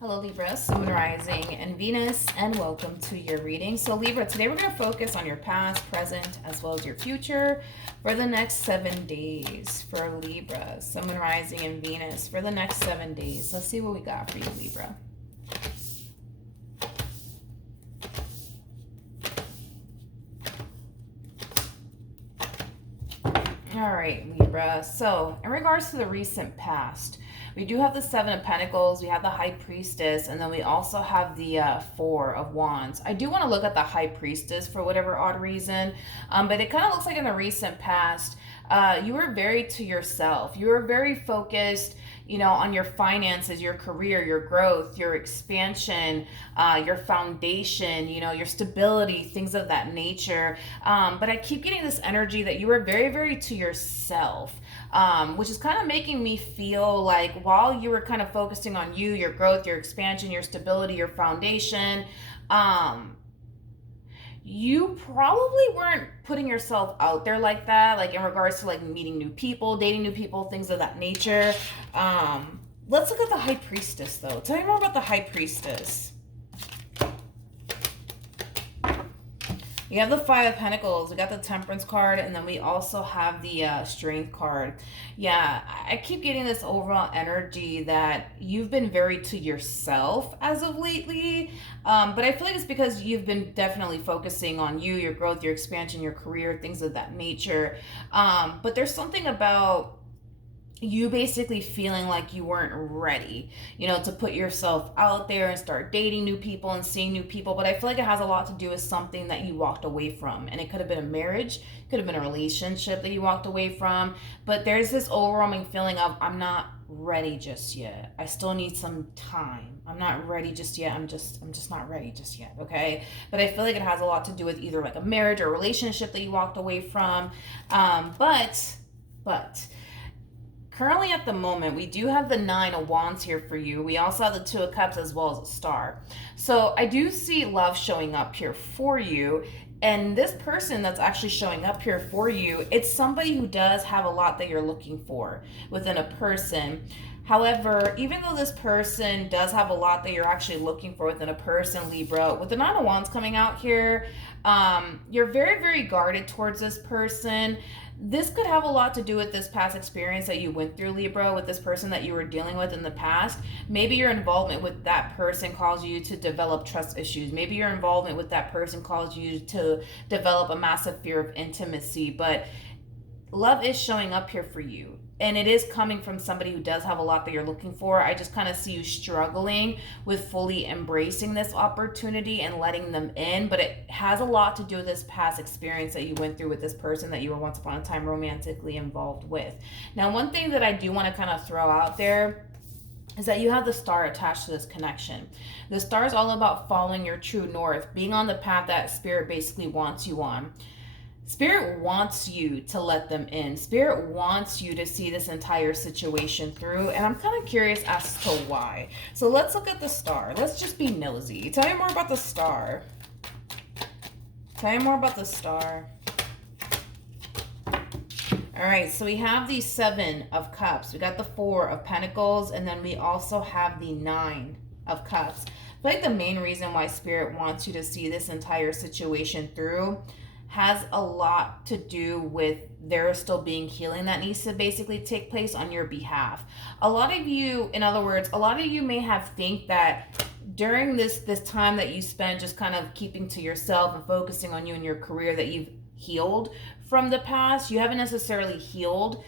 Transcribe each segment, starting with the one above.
Hello Libra, Sun, Rising, and Venus, and welcome to your reading. So Libra, today we're going to focus on your past, present, as well as your future for the next 7 days for Libra, Sun, Rising, and Venus for the next 7 days. Let's see what we got for you, Libra. All right, Libra. So in regards to the recent past, we do have the Seven of Pentacles, we have the High Priestess, and then we also have the Four of Wands. I do want to look at the High Priestess for whatever odd reason, but it kind of looks like in the recent past, you were very to yourself. You were very focused, on your finances, your career, your growth, your expansion, your foundation, your stability, things of that nature. But I keep getting this energy that you were very, very to yourself. Which is kind of making me feel like while you were kind of focusing on you, your growth, your expansion, your stability, your foundation, you probably weren't putting yourself out there like that, like in regards to like meeting new people, dating new people, things of that nature. Let's look at the High Priestess though. Tell me more about the High Priestess. We have the Five of Pentacles, we got the Temperance card, and then we also have the Strength card. Yeah, I keep getting this overall energy that you've been very to yourself as of lately, but I feel like it's because you've been definitely focusing on you, your growth, your expansion, your career, things of that nature. But there's something about you basically feeling like you weren't ready, to put yourself out there and start dating new people and seeing new people. But I feel like it has a lot to do with something that you walked away from. And it could have been a marriage, could have been a relationship that you walked away from. But there's this overwhelming feeling of, I'm not ready just yet. I still need some time. I'm not ready just yet. I'm just not ready just yet. Okay. But I feel like it has a lot to do with either like a marriage or a relationship that you walked away from. But currently at the moment, we do have the Nine of Wands here for you. We also have the Two of Cups as well as a Star. So I do see love showing up here for you. And this person that's actually showing up here for you, it's somebody who does have a lot that you're looking for within a person. However, even though this person does have a lot that you're actually looking for within a person, Libra, with the Nine of Wands coming out here, you're very, very guarded towards this person. This could have a lot to do with this past experience that you went through, Libra, with this person that you were dealing with in the past. Maybe your involvement with that person caused you to develop trust issues. Maybe your involvement with that person caused you to develop a massive fear of intimacy. But love is showing up here for you. And it is coming from somebody who does have a lot that you're looking for. I just kind of see you struggling with fully embracing this opportunity and letting them in. But it has a lot to do with this past experience that you went through with this person that you were once upon a time romantically involved with. Now, one thing that I do want to kind of throw out there is that you have the Star attached to this connection. The Star is all about following your true north, being on the path that Spirit basically wants you on. Spirit wants you to let them in. Spirit wants you to see this entire situation through. And I'm kind of curious as to why. So let's look at the Star. Let's just be nosy. Tell me more about the Star. Tell me more about the Star. All right, so we have the Seven of Cups. We got the Four of Pentacles. And then we also have the Nine of Cups. I feel like the main reason why Spirit wants you to see this entire situation through has a lot to do with there still being healing that needs to basically take place on your behalf. A lot of you, in other words, a lot of you may have think that during this time that you spend just kind of keeping to yourself and focusing on you and your career that you've healed from the past. You haven't necessarily healed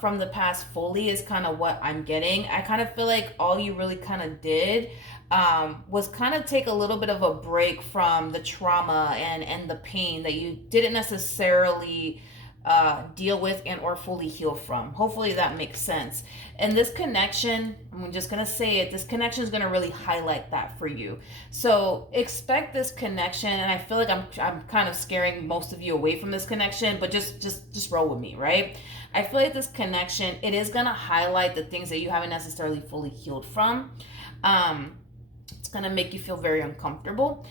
from the past fully is kind of what I'm getting. I kind of feel like all you really kind of did was kind of take a little bit of a break from the trauma and the pain that you didn't necessarily deal with and or fully heal from. Hopefully that makes sense. And this connection, I'm just going to say it, this connection is going to really highlight that for you. So expect this connection, and I feel like I'm kind of scaring most of you away from this connection, but just roll with me, right? I feel like this connection, it is going to highlight the things that you haven't necessarily fully healed from. It's going to make you feel very uncomfortable.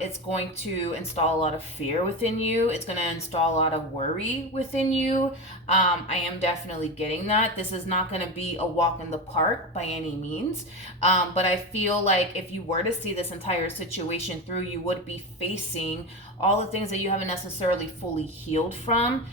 It's going to install a lot of fear within you. It's going to install a lot of worry within you. I am definitely getting that. This is not going to be a walk in the park by any means. But I feel like if you were to see this entire situation through, you would be facing all the things that you haven't necessarily fully healed from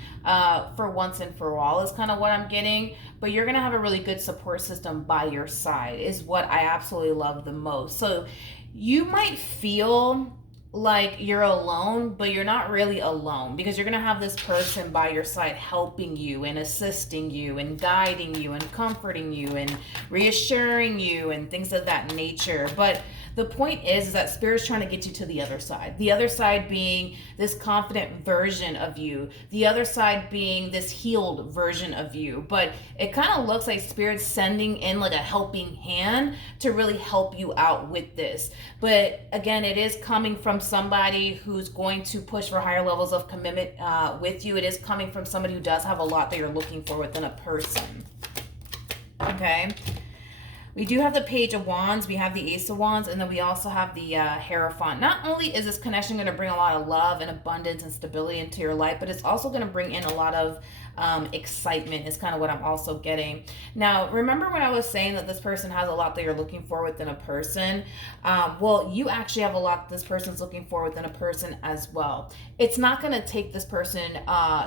for once and for all is kind of what I'm getting. But you're going to have a really good support system by your side is what I absolutely love the most. So you might feel like you're alone, but you're not really alone, because you're going to have this person by your side helping you and assisting you and guiding you and comforting you and reassuring you and things of that nature. But the point is that Spirit's trying to get you to the other side. The other side being this confident version of you. The other side being this healed version of you. But it kind of looks like Spirit's sending in like a helping hand to really help you out with this. But again, it is coming from somebody who's going to push for higher levels of commitment with you. It is coming from somebody who does have a lot that you're looking for within a person. Okay. We do have the Page of Wands, we have the Ace of Wands, and then we also have the Hierophant. Not only is this connection going to bring a lot of love and abundance and stability into your life, but it's also going to bring in a lot of excitement is kind of what I'm also getting. Now, remember when I was saying that this person has a lot that you're looking for within a person? Well, you actually have a lot that this person's looking for within a person as well. It's not going to take this person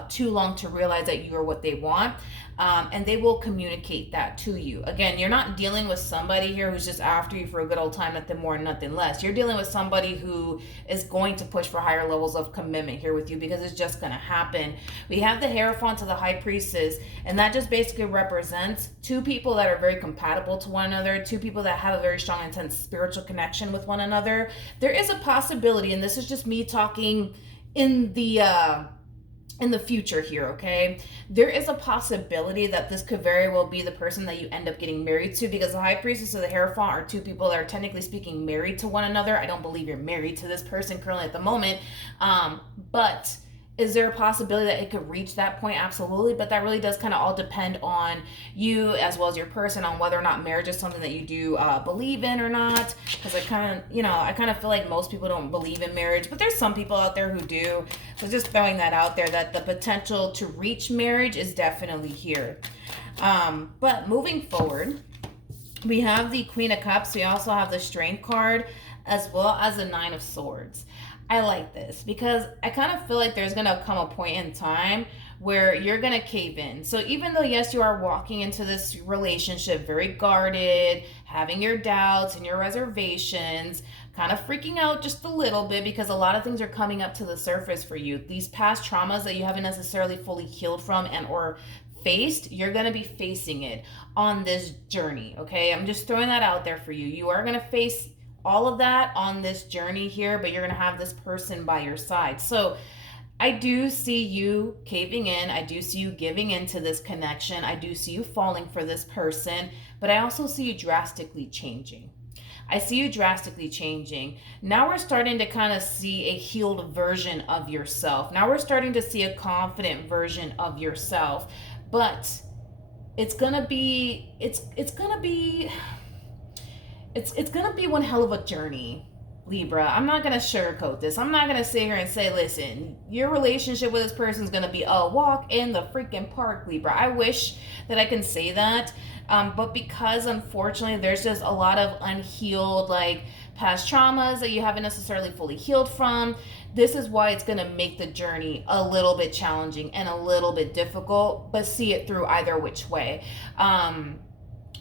too long to realize that you are what they want. And they will communicate that to you. Again, you're not dealing with somebody here who's just after you for a good old time, nothing more, nothing less. You're dealing with somebody who is going to push for higher levels of commitment here with you, because it's just going to happen. We have the Hierophant to the High Priestess, and that just basically represents two people that are very compatible to one another, two people that have a very strong, intense spiritual connection with one another. There is a possibility, and this is just me talking in the future here, okay? There is a possibility that this could very well be the person that you end up getting married to, because the High Priestess and the Hierophant are two people that are technically speaking married to one another. I don't believe you're married to this person currently at the moment, but is there a possibility that it could reach that point? Absolutely, but that really does kind of all depend on you as well as your person, on whether or not marriage is something that you do believe in or not. Because I kind of feel like most people don't believe in marriage, but there's some people out there who do. So just throwing that out there, that the potential to reach marriage is definitely here. But moving forward, we have the Queen of Cups. We also have the Strength card, as well as the Nine of Swords. I like this because I kind of feel like there's going to come a point in time where you're going to cave in. So even though, yes, you are walking into this relationship very guarded, having your doubts and your reservations, kind of freaking out just a little bit because a lot of things are coming up to the surface for you. These past traumas that you haven't necessarily fully healed from and or faced, you're going to be facing it on this journey, okay? I'm just throwing that out there for you. You are going to face all of that on this journey here, but you're going to have this person by your side. So I do see you caving in. I do see you giving into this connection. I do see you falling for this person, but I also see you drastically changing. I see you drastically changing. Now we're starting to kind of see a healed version of yourself. Now we're starting to see a confident version of yourself, but it's going to be one hell of a journey, Libra. I'm not going to sugarcoat this. I'm not going to sit here and say, listen, your relationship with this person is going to be a walk in the freaking park, Libra. I wish that I can say that. But because unfortunately there's just a lot of unhealed, like past traumas that you haven't necessarily fully healed from, this is why it's going to make the journey a little bit challenging and a little bit difficult, but see it through either which way.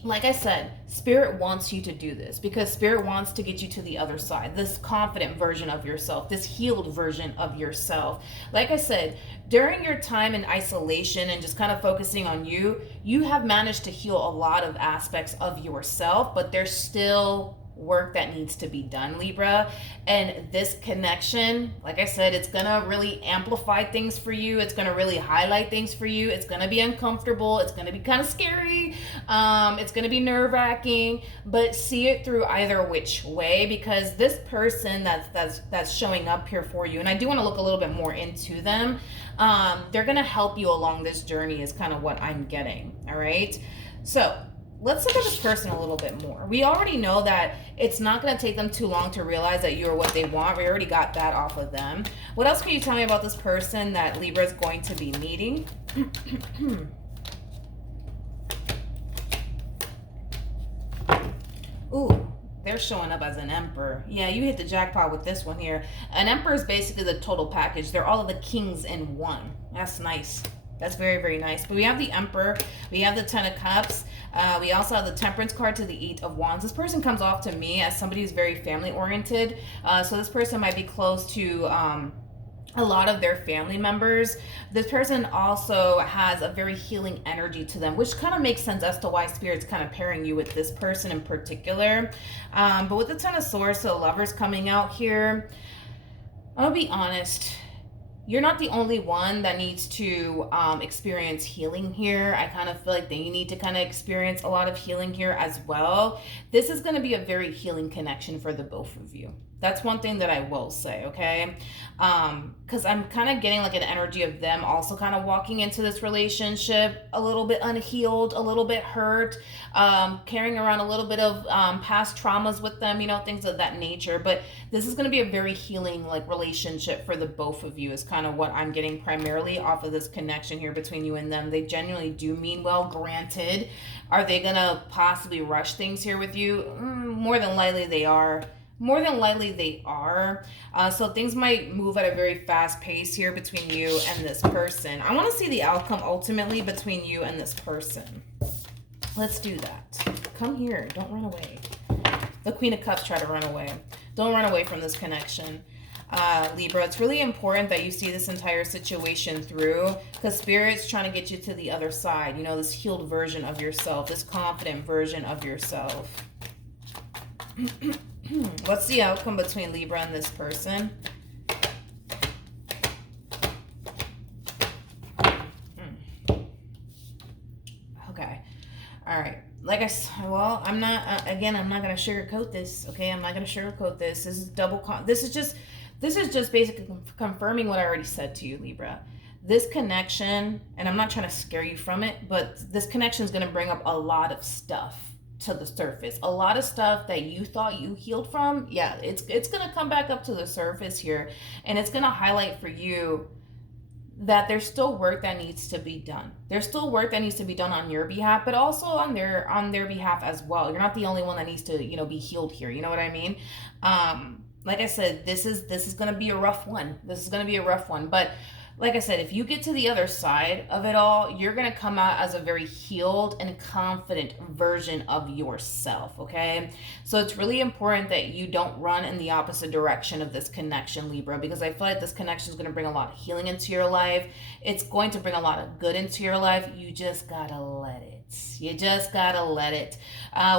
Like I said, Spirit wants you to do this because Spirit wants to get you to the other side, this confident version of yourself, this healed version of yourself. Like I said, during your time in isolation and just kind of focusing on you, you have managed to heal a lot of aspects of yourself, but there's still work that needs to be done, Libra. And this connection, like I said, it's gonna really amplify things for you. It's gonna really highlight things for you. It's gonna be uncomfortable. It's gonna be kind of scary. It's gonna be nerve-wracking, but see it through either which way, because this person that's showing up here for you, and I do want to look a little bit more into them, they're gonna help you along this journey is kind of what I'm getting. All right, so let's look at this person a little bit more. We already know that it's not going to take them too long to realize that you're what they want. We already got that off of them. What else can you tell me about this person that Libra is going to be meeting? Ooh, they're showing up as an emperor. Yeah, you hit the jackpot with this one here. An emperor is basically the total package. They're all of the kings in one. That's nice. That's very, very nice. But we have the Emperor. We have the Ten of Cups. We also have the Temperance card to the Eight of Wands. This person comes off to me as somebody who's very family-oriented. So this person might be close to a lot of their family members. This person also has a very healing energy to them, which kind of makes sense as to why Spirit's kind of pairing you with this person in particular. But with the Ten of Swords, so Lovers coming out here, I'll be honest. You're not the only one that needs to experience healing here. I kind of feel like they need to kind of experience a lot of healing here as well. This is going to be a very healing connection for the both of you. That's one thing that I will say, okay? Because I'm kind of getting like an energy of them also kind of walking into this relationship a little bit unhealed, a little bit hurt, carrying around a little bit of past traumas with them, you know, things of that nature. But this is going to be a very healing like relationship for the both of you is kind of what I'm getting primarily off of this connection here between you and them. They genuinely do mean well, granted. Are they going to possibly rush things here with you? More than likely they are. More than likely they are. So things might move at a very fast pace here between you and this person. I want to see the outcome ultimately between you and this person. Let's do that. Come here. Don't run away. The Queen of Cups try to run away. Don't run away from this connection. Libra, it's really important that you see this entire situation through because Spirit's trying to get you to the other side. You know, this healed version of yourself, this confident version of yourself. What's the outcome between Libra and this person? Okay. All right. Like I said, well, I'm not, again, I'm not going to sugarcoat this. Okay. I'm not going to sugarcoat this. This is this is just basically confirming what I already said to you, Libra. This connection, and I'm not trying to scare you from it, but this connection is going to bring up a lot of stuff to the surface. A lot of stuff that you thought you healed from, yeah, it's going to come back up to the surface here, and it's going to highlight for you that there's still work that needs to be done. There's still work that needs to be done on your behalf, but also on their behalf as well. You're not the only one that needs to, you know, be healed here. You know what I mean? Like I said, this is going to be a rough one. This is going to be a rough one, but like I said, if you get to the other side of it all, you're going to come out as a very healed and confident version of yourself, okay? So it's really important that you don't run in the opposite direction of this connection, Libra, because I feel like this connection is going to bring a lot of healing into your life. It's going to bring a lot of good into your life. You just got to let it. You just got to let it.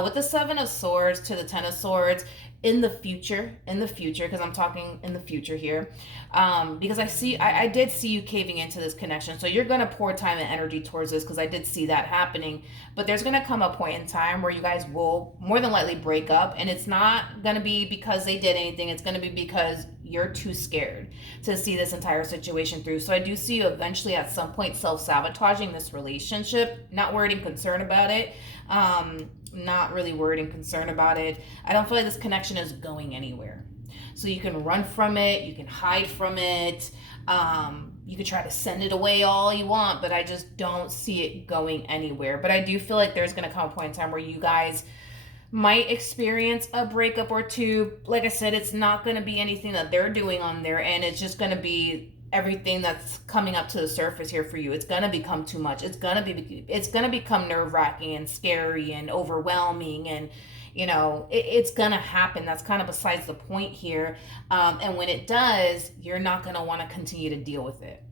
With the Seven of Swords to the Ten of Swords, in the future, because I'm talking in the future here, because I did see you caving into this connection. So you're going to pour time and energy towards this because I did see that happening. But there's going to come a point in time where you guys will more than likely break up. And it's not going to be because they did anything. It's going to be because you're too scared to see this entire situation through. So I do see you eventually at some point self-sabotaging this relationship, not worried and concerned about it. Not really worried and concerned about it. I don't feel like this connection is going anywhere. So you can run from it, you can hide from it, you could try to send it away all you want, but I just don't see it going anywhere. But I do feel like there's going to come a point in time where you guys might experience a breakup or two. Like I said, it's not going to be anything that they're doing on their end. It's just going to be everything that's coming up to the surface here for you. It's going to become too much. It's going to become nerve-wracking and scary and overwhelming, and you know, it's going to happen. That's kind of besides the point here. And when it does, you're not going to want to continue to deal with it.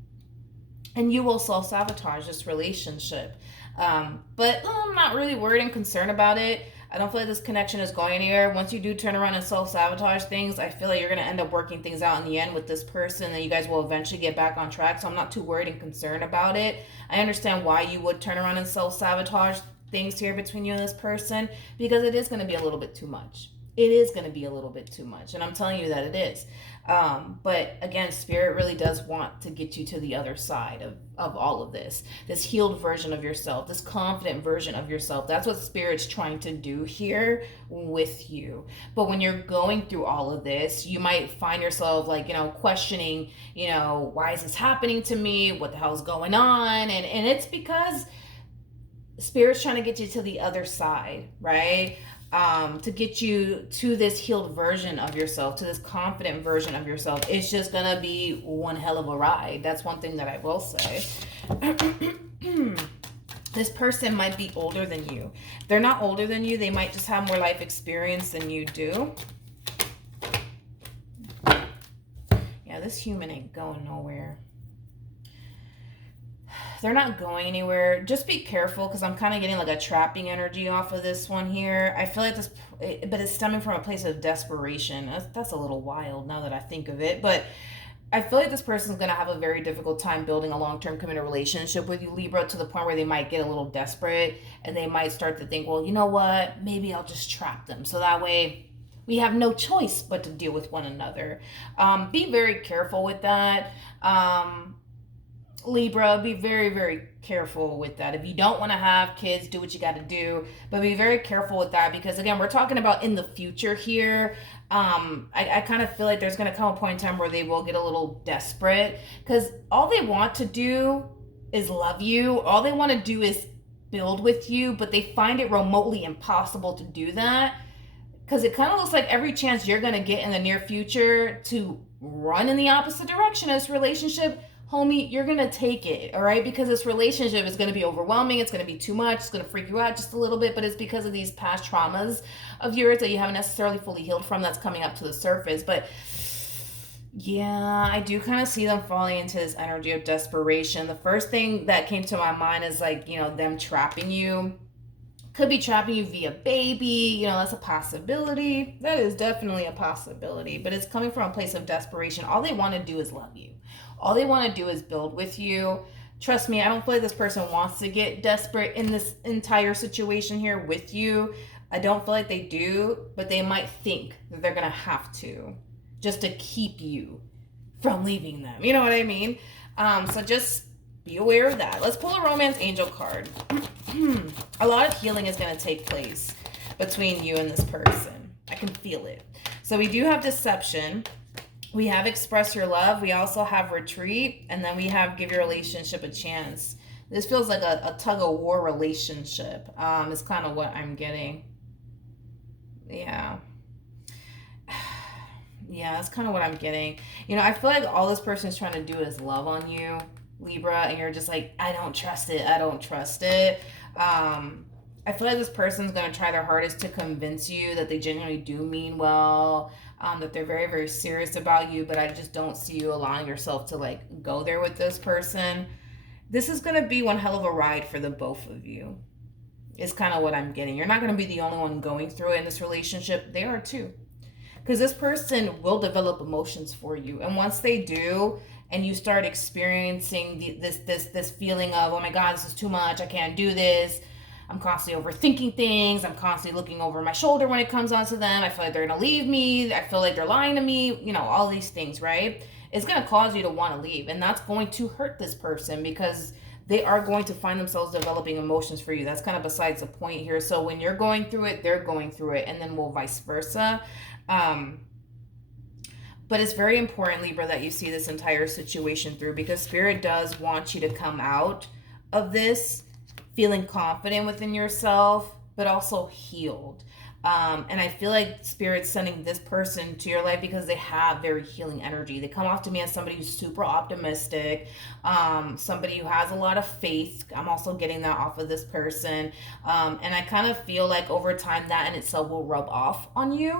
And you will self-sabotage this relationship. But I'm not really worried and concerned about it. I don't feel like this connection is going anywhere. Once you do turn around and self-sabotage things, I feel like you're going to end up working things out in the end with this person, and you guys will eventually get back on track. So I'm not too worried and concerned about it. I understand why you would turn around and self-sabotage things here between you and this person, because it is going to be a little bit too much. it is going to be a little bit too much. And I'm telling you that it is. But again, Spirit really does want to get you to the other side of all of this healed version of yourself, this confident version of yourself. That's what Spirit's trying to do here with you. But when you're going through all of this, you might find yourself like, questioning, why is this happening to me? What the hell's going on? And it's because Spirit's trying to get you to the other side, right? To get you to this healed version of yourself, to this confident version of yourself. It's just gonna be one hell of a ride. That's one thing that I will say. This person might be older than you. They're not older than you. They might just have more life experience than you do. Yeah, this human ain't going nowhere. They're not going anywhere. Just be careful, because I'm kind of getting like a trapping energy off of this one here. I feel like this, but it's stemming from a place of desperation. That's a little wild now that I think of it. But I feel like this person's going to have a very difficult time building a long-term committed relationship with you, Libra, to the point where they might get a little desperate and they might start to think, well, you know what? Maybe I'll just trap them. So that way we have no choice but to deal with one another. Be very careful with that. Libra, be very, very careful with that. If you don't want to have kids, do what you got to do, but be very careful with that, because again, we're talking about in the future here. I kind of feel like there's going to come a point in time where they will get a little desperate, because all they want to do is love you. All they want to do is build with you, but they find it remotely impossible to do that, because it kind of looks like every chance you're going to get in the near future to run in the opposite direction of this relationship, homie, you're going to take it, all right? Because this relationship is going to be overwhelming. It's going to be too much. It's going to freak you out just a little bit, but it's because of these past traumas of yours that you haven't necessarily fully healed from that's coming up to the surface. But yeah, I do kind of see them falling into this energy of desperation. The first thing that came to my mind is like, them trapping you. Could be trapping you via baby. That's a possibility. That is definitely a possibility, but it's coming from a place of desperation. All they want to do is love you. All they want to do is build with you. Trust me, I don't feel like this person wants to get desperate in this entire situation here with you. I don't feel like they do, but they might think that they're going to have to, just to keep you from leaving them. You know what I mean? So just be aware of that. Let's pull a romance angel card. A lot of healing is going to take place between you and this person. I can feel it. So we do have deception. We have express your love. We also have retreat. And then we have give your relationship a chance. This feels like a tug of war relationship. Is kind of what I'm getting. Yeah. Yeah, that's kind of what I'm getting. I feel like all this person is trying to do is love on you, Libra. And you're just like, I don't trust it. I don't trust it. I feel like this person's going to try their hardest to convince you that they genuinely do mean well. That they're very, very serious about you, but I just don't see you allowing yourself to like go there with this person. This is going to be one hell of a ride for the both of you. It's kind of what I'm getting. You're not going to be the only one going through it in this relationship. They are too. Because this person will develop emotions for you. And once they do, and you start experiencing this feeling of, oh my God, this is too much. I can't do this. I'm constantly overthinking things. I'm constantly looking over my shoulder when it comes onto them. I feel like they're going to leave me. I feel like they're lying to me. All these things, right? It's going to cause you to want to leave. And that's going to hurt this person, because they are going to find themselves developing emotions for you. That's kind of besides the point here. So when you're going through it, they're going through it, and then we'll vice versa. But it's very important, Libra, that you see this entire situation through, because Spirit does want you to come out of this feeling confident within yourself, but also healed. And I feel like Spirit's sending this person to your life because they have very healing energy. They come off to me as somebody who's super optimistic, somebody who has a lot of faith. I'm also getting that off of this person. And I kind of feel like over time that in itself will rub off on you.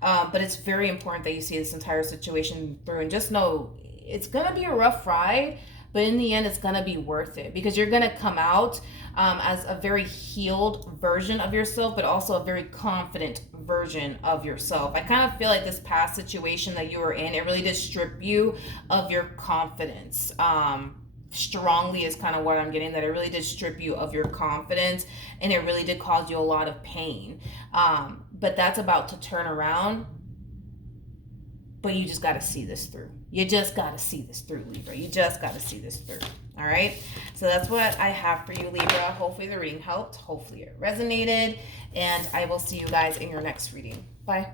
But it's very important that you see this entire situation through, and just know it's going to be a rough ride, but in the end, it's going to be worth it, because you're going to come out as a very healed version of yourself, but also a very confident version of yourself. I kind of feel like this past situation that you were in, it really did strip you of your confidence strongly is kind of what I'm getting, that it really did strip you of your confidence and it really did cause you a lot of pain. But that's about to turn around. But you just got to see this through. You just got to see this through, Libra. You just got to see this through. All right. So that's what I have for you, Libra. Hopefully the reading helped. Hopefully it resonated. And I will see you guys in your next reading. Bye.